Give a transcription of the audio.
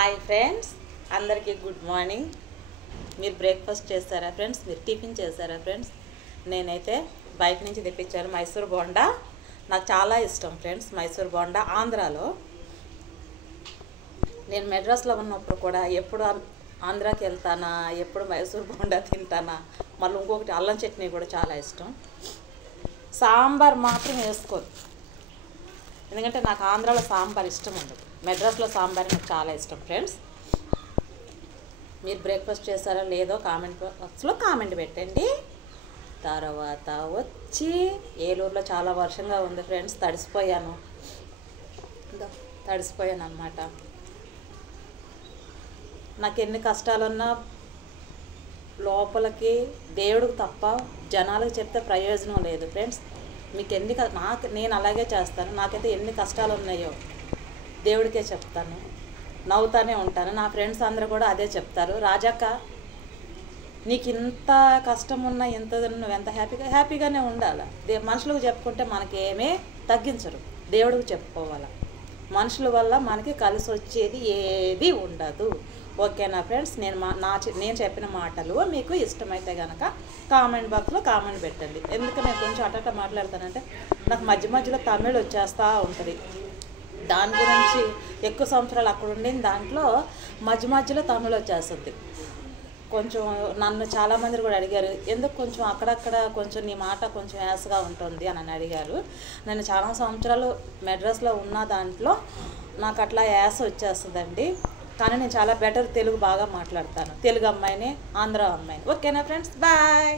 Hi friends, అందరికీ good morning. మీరు breakfast చేస్తారా ఫ్రెండ్స్? మీరు టిఫిన్ చేస్తారా ఫ్రెండ్స్? నేనైతే బయట నుంచి తెప్పించాను మైసూర్ బోండా. నాకు చాలా ఇష్టం ఫ్రెండ్స్ మైసూర్ బోండా. ఆంధ్రాలో నేను మెడ్రాస్లో ఉన్నప్పుడు కూడా ఎప్పుడు ఆంధ్రాకి వెళ్తానా, ఎప్పుడు మైసూర్ బోండా తింటానా. మళ్ళీ ఇంకొకటి అల్లం చట్నీ కూడా చాలా ఇష్టం. సాంబార్ మాత్రం వేసుకోదు, ఎందుకంటే నాకు ఆంధ్రాలో సాంబార్ ఇష్టం ఉండదు. మెడ్రాస్లో సాంబార్ నాకు చాలా ఇష్టం ఫ్రెండ్స్. మీరు బ్రేక్ఫాస్ట్ చేస్తారో లేదో కామెంట్ బాక్స్లో కామెంట్ పెట్టండి. తర్వాత వచ్చి ఏలూరులో చాలా వర్షంగా ఉంది ఫ్రెండ్స్. తడిసిపోయాను అన్నమాట. నాకు ఎన్ని కష్టాలున్నా లోపలికి దేవుడికి తప్ప జనాలకు చెప్తే ప్రయోజనం లేదు ఫ్రెండ్స్. మీకు నేను అలాగే చేస్తాను. నాకైతే ఎన్ని కష్టాలు ఉన్నాయో దేవుడికే చెప్తాను, నవ్వుతానే ఉంటాను. నా ఫ్రెండ్స్ అందరూ కూడా అదే చెప్తారు. రాజక్క, నీకు ఇంత కష్టం ఉన్నా ఎంత నువ్వు ఎంత హ్యాపీగానే ఉండాలి. మనుషులకు చెప్పుకుంటే మనకేమీ తగ్గించరు, దేవుడికి చెప్పుకోవాలి. మనుషుల వల్ల మనకి కలిసి వచ్చేది ఏది ఉండదు. ఓకేనా ఫ్రెండ్స్? నేను చెప్పిన మాటలు మీకు ఇష్టమైతే కనుక కామెంట్ బాక్స్లో కామెంట్ పెట్టండి. ఎందుకు నేను కొంచెం అట్ట మాట్లాడతానంటే నాకు మధ్య మధ్యలో తమిళ్ వచ్చేస్తూ ఉంటుంది. దాని గురించి ఎక్కువ సంవత్సరాలు అక్కడ ఉండింది, దాంట్లో మధ్య మధ్యలో తమిళ్ వచ్చేస్తుంది. కొంచెం నన్ను చాలామంది కూడా అడిగారు, ఎందుకు కొంచెం అక్కడక్కడ కొంచెం నీ మాట కొంచెం యాసగా ఉంటుంది అని అడిగారు. నేను చాలా సంవత్సరాలు మెడ్రాస్లో ఉన్న దాంట్లో నాకు అట్లా యాస వచ్చేస్తుందండి. కానీ నేను చాలా బెటర్ తెలుగు బాగా మాట్లాడతాను. తెలుగు అమ్మాయిని, ఆంధ్ర అమ్మాయిని. ఓకేనా ఫ్రెండ్స్? బాయ్.